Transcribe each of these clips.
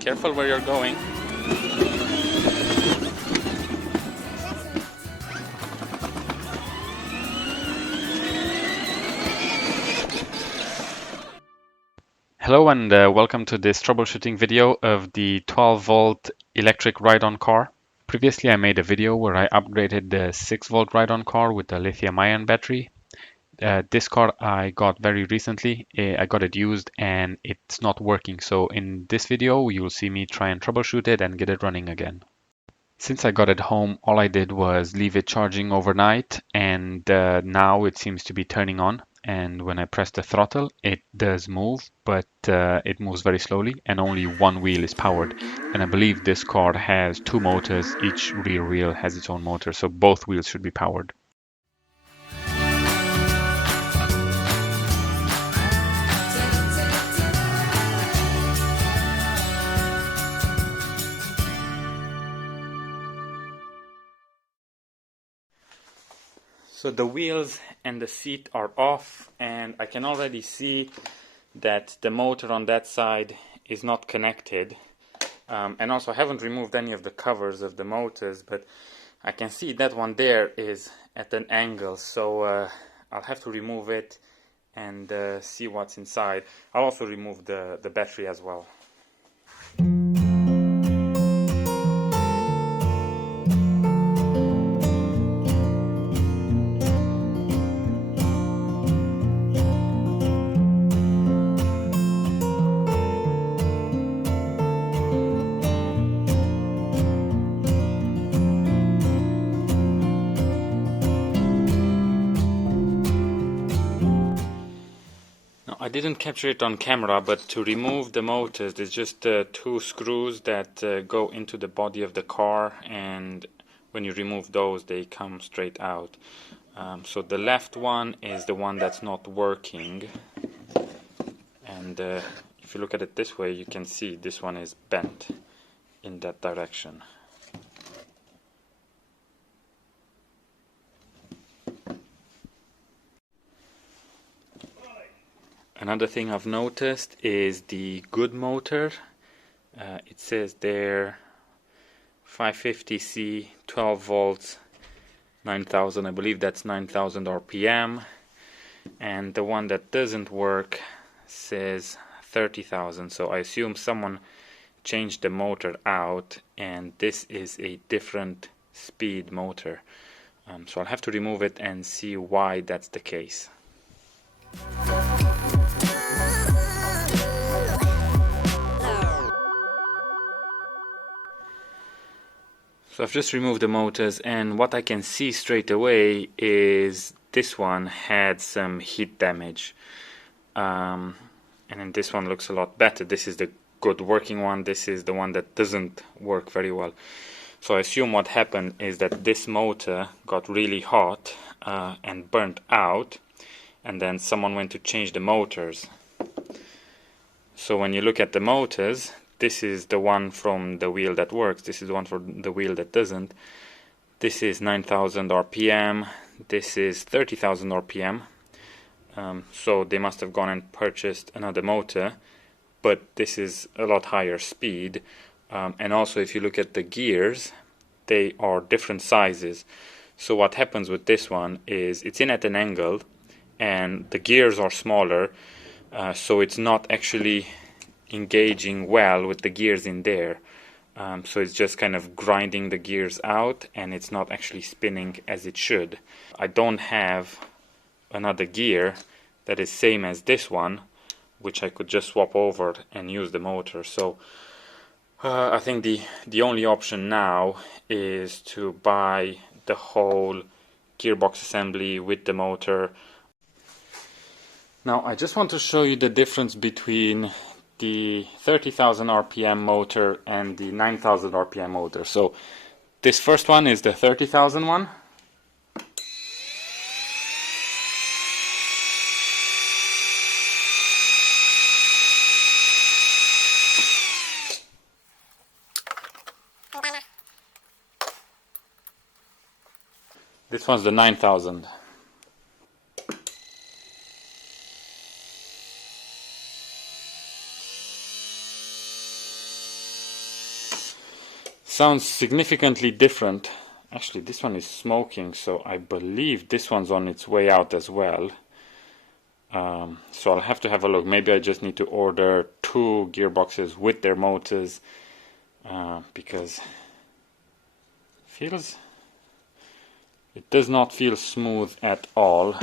Careful where you're going. Hello and welcome to this troubleshooting video of the 12-volt electric ride-on car. Previously I made a video where I upgraded the 6-volt ride-on car with a lithium-ion battery. This car I got very recently. I got it used and it's not working. So in this video you will see me try and troubleshoot it and get it running again. Since I got it home, all I did was leave it charging overnight, and now it seems to be turning on. And when I press the throttle, it does move, but it moves very slowly, and only one wheel is powered. And I believe this car has two motors. Each rear wheel has its own motor, so both wheels should be powered. So the wheels and the seat are off, and I can already see that the motor on that side is not connected. And also I haven't removed any of the covers of the motors, but I can see that one there is at an angle, so I'll have to remove it and see what's inside. I'll also remove the battery as well. I didn't capture it on camera, but to remove the motors, there's just two screws that go into the body of the car, and when you remove those, they come straight out. So the left one is the one that's not working, and if you look at it this way, you can see this one is bent in that direction. Another thing I've noticed is the good motor. It says there 550C, 12 volts, 9000. I believe that's 9000 RPM. And the one that doesn't work says 30,000. So I assume someone changed the motor out, and this is a different speed motor. So I'll have to remove it and see why that's the case. So I've just removed the motors, and what I can see straight away is this one had some heat damage. And then this one looks a lot better. This is the good working one. This is the one that doesn't work very well. So I assume what happened is that this motor got really hot and burnt out, and then someone went to change the motors. So when you look at the motors, this is the one from the wheel that works, this is the one for the wheel that doesn't. This is 9000 RPM, this is 30,000 RPM. So they must have gone and purchased another motor, but this is a lot higher speed. And also if you look at the gears, they are different sizes. So what happens with this one is it's in at an angle, and the gears are smaller, so it's not actually engaging well with the gears in there. So it's just kind of grinding the gears out, and it's not actually spinning as it should. I don't have another gear that is same as this one, which I could just swap over and use the motor. So I think the only option now is to buy the whole gearbox assembly with the motor. Now I just want to show you the difference between the 30,000 RPM motor and the 9,000 RPM motor. So this first one is the 30,000 one. This one's the 9,000. sounds significantly different. Actually, this one is smoking, so I believe this one's on its way out as well. So I'll have to have a look. Maybe I just need to order 2 gearboxes with their motors, because it does not feel smooth at all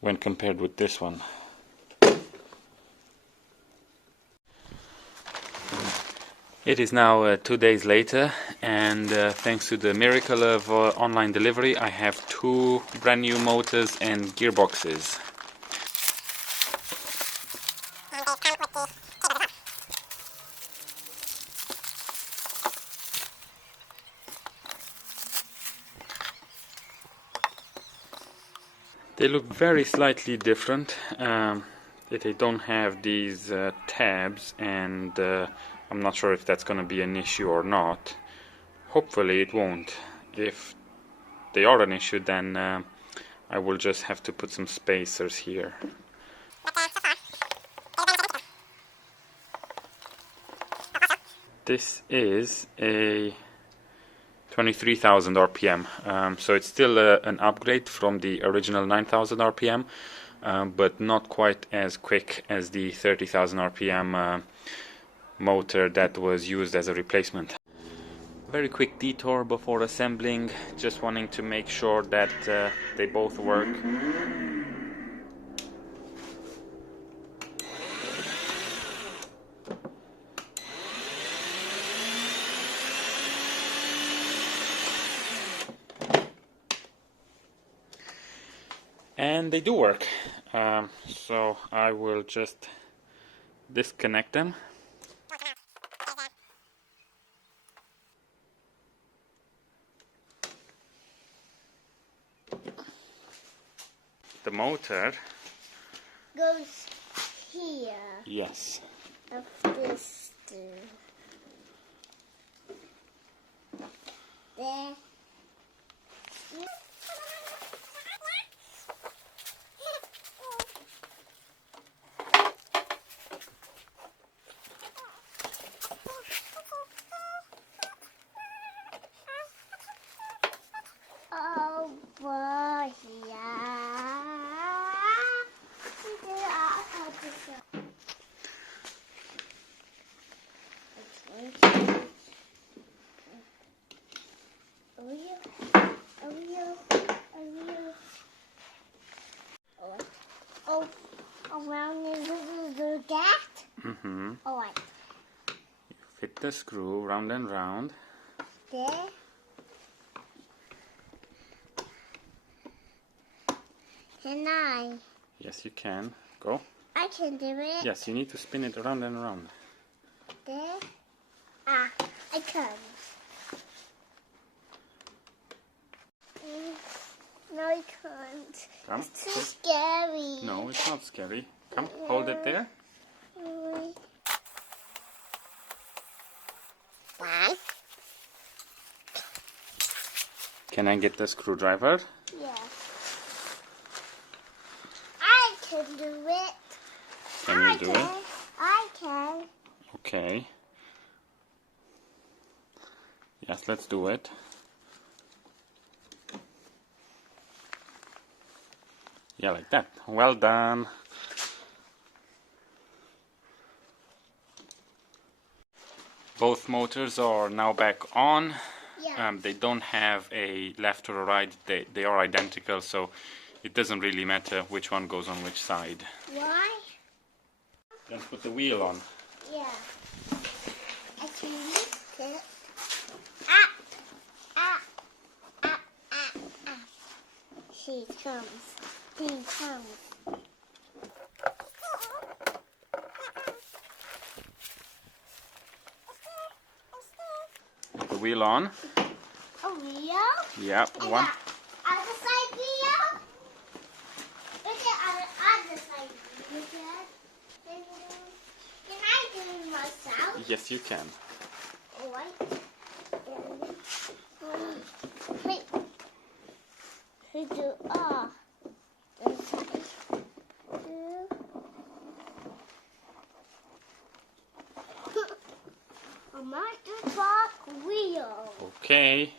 when compared with this one. It is now 2 days later, and thanks to the miracle of online delivery, I have 2 brand new motors and gearboxes. They look very slightly different. They don't have these tabs, and I'm not sure if that's going to be an issue or not. Hopefully it won't. If they are an issue, then I will just have to put some spacers here. This is a 23,000 RPM, so it's still an upgrade from the original 9,000 RPM, but not quite as quick as the 30,000 RPM motor that was used as a replacement. Very quick detour before assembling, just wanting to make sure that they both work. And they do work, so I will just disconnect them. The motor goes here. Yes. Of this there. Over here. Oh, around the gap? Mm-hmm. Alright. Fit the screw round and round. There. Can I? Yes, you can. Go. I can do it. Yes, you need to spin it around and around. There. Ah, I can. No, I can't. Come. It's too scary. No, it's not scary. Come, hold it there. One. Can I get the screwdriver? Yeah. I can do it. Can you do it? I can. Okay. Yes, let's do it. Yeah, like that. Well done. Both motors are now back on. Yeah. They don't have a left or a right. They are identical, so it doesn't really matter which one goes on which side. Why? Then put the wheel on. Yeah. I can lift it. Ah! Ah! Ah! Ah! Ah! She comes. She comes. Put the wheel on. A wheel? Yeah, And one. the other side wheel? Look at the other side wheel. Can I do it myself? Yes, you can. Alright. Wait. Who do this side. a monster truck wheel. Okay,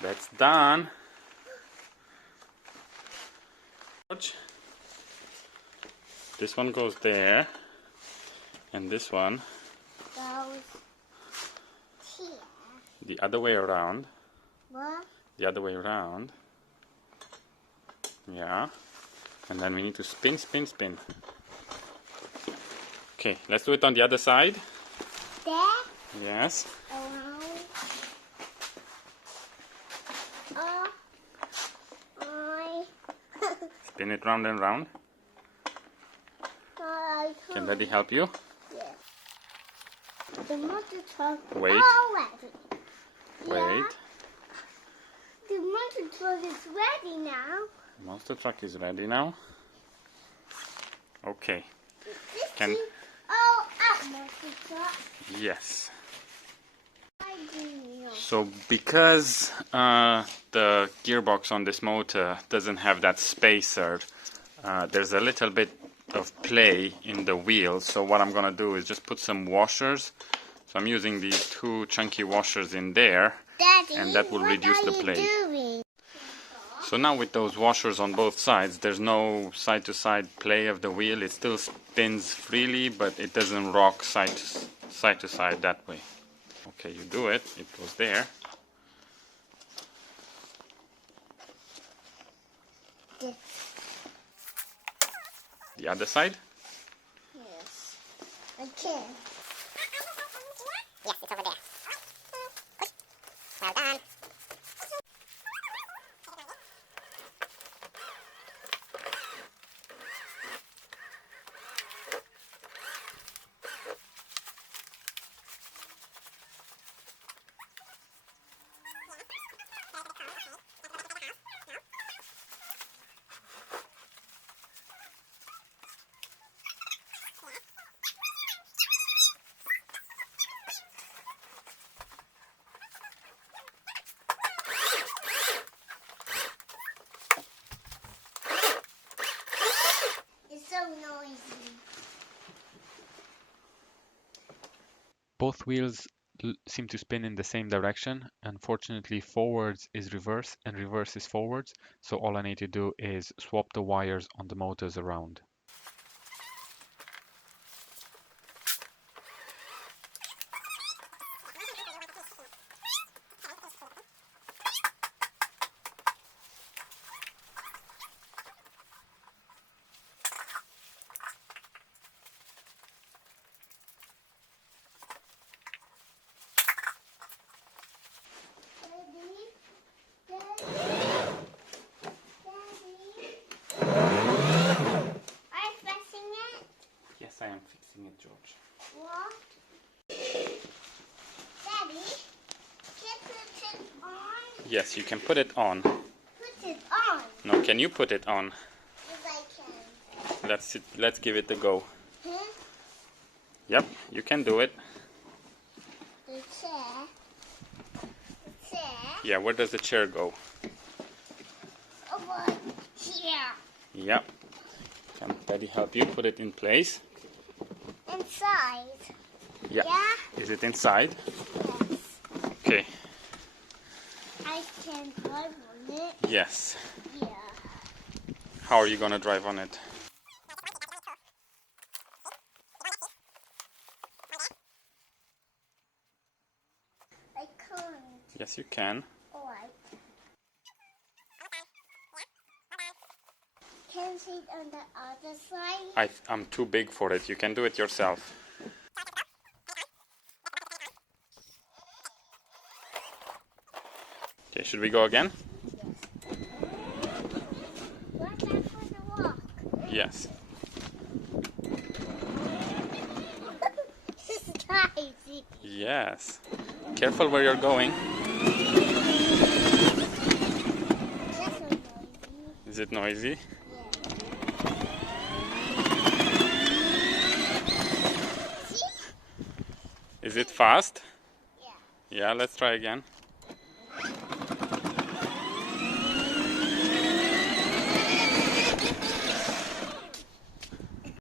that's done. George, this one goes there, and this one Goes here. the other way around. What? The other way around. Yeah. And then we need to spin, spin, spin. Okay, let's do it on the other side. There. Yes. Around. I. Spin it round and round. Can Daddy help you? Yes. The monster truck. Wait. Oh, ready. Wait. Yeah. The monster truck is ready now. Monster truck is ready now. Okay. This Can- is all out monster truck. Yes. I do know. So because the gearbox on this motor doesn't have that spacer, there's a little bit of play in the wheel. So what I'm gonna do is just put some washers. So I'm using these two chunky washers in there, Daddy, and that will reduce the play. What are you doing? So now with those washers on both sides, there's no side-to-side play of the wheel. It still spins freely, but it doesn't rock side to side that way. Okay, you do it. It goes there. This. The other side. Yes. Okay. Yes, it's over there. Push. Well done. It's so noisy. Both wheels seem to spin in the same direction. Unfortunately, forwards is reverse and reverse is forwards. So all I need to do is swap the wires on the motors around. Are you fixing it? Yes, I am fixing it, George. What? Daddy, can you put it on? Yes, you can put it on. Put it on. No, can you put it on? Yes, I can. Let's give it a go. Huh? Yep, you can do it. The chair. The chair. Yeah, where does the chair go? Over here. Yep. Can Daddy help you put it in place? Inside. Yeah. Yeah? Is it inside? Yes. Okay. I can drive on it. Yes. Yeah. How are you gonna drive on it? I can't. Yes, you can. Alright. Can I sit on the other side? I'm too big for it. You can do it yourself. Okay, should we go again? Watch out for the walk. Yes. This is crazy. Yes. Careful where you're going. That's so noisy. Is it noisy? See? Is it fast? Yeah. Yeah, let's try again.